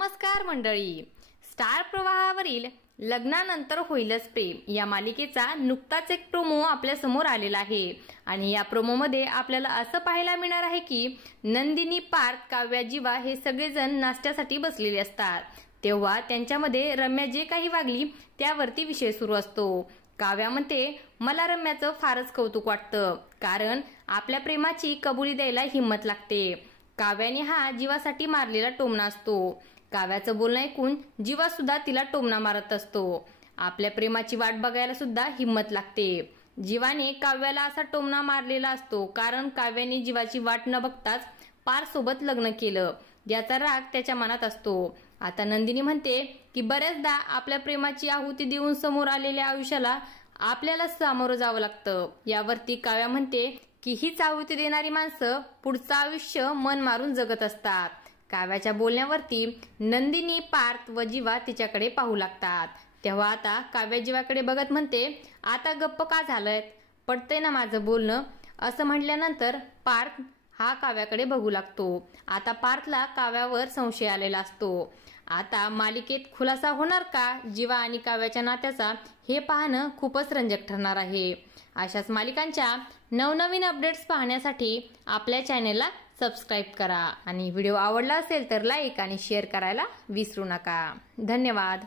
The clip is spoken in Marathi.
नमस्कार मंडळी, स्टार प्रवाहावरील लग्नानंतर होईलच प्रेम या मालिकेचा नुकताच एक प्रोमो आपल्या समोर आलेला आहे आणि या प्रोमोमध्ये आपल्याला असं पाहायला मिळणार आहे की नंदिनी, पार्थ, काव्या, जीवा हे सगळेजण नाश्त्यासाठी बसलेले असतात। तेव्हा त्यांच्यामध्ये रम्या जे काही वागली त्यावरती विषय सुरू असतो। काव्या म्हणते, मला रम्याचं फारच कौतुक वाटतं, कारण आपल्या प्रेमाची कबुली द्यायला हिम्मत लागते। काव्याने हा जीवासाठी मारलेला टोमणा असतो। काव्याचं बोलणं ऐकून जीवा सुद्धा तिला टोमणा मारत असतो। आपल्या प्रेमाची वाट बघायला सुद्धा हिम्मत लागते। जीवाने काव्याला असा टोमणा मारलेला असतो कारण काव्याने जीवाची वाट न बघताच पार्थ सोबत लग्न केलं, याचा राग त्याच्या मनात असतो। आता नंदिनी म्हणते की बऱ्याचदा आपल्या प्रेमाची आहुती देऊन समोर आलेल्या आयुष्याला आपल्याला सामोरं जावं लागतं। यावरती काव्या म्हणते की हीच आहुती देणारी माणसं पुढचं आयुष्य मन मारून जगत असतात। काव्याच्या बोलण्यावरती नंदिनी, पार्थ व जीवा तिच्याकडे पाहू लागतात। तेव्हा आता काव्या जीवाकडे बघत म्हणते, आता गप्प का झालंय, पटतंय ना माझं बोलणं, असं म्हटल्यानंतर पार्थ हा काव्याकडे बघू लागतो। आता पार्थला काव्यावर संशय आलेला असतो। आता मालिकेत खुलासा होणार का जीवा आणि काव्याच्या नात्याचा, हे पाहणं खूपच रंजक ठरणार आहे। अशाच मालिकांच्या नवनवीन अपडेट्स पाहण्यासाठी आपल्या चॅनेलला सबस्क्राईब करा आणि व्हिडिओ आवडला असेल तर लाईक आणि शेअर करायला विसरू नका। धन्यवाद।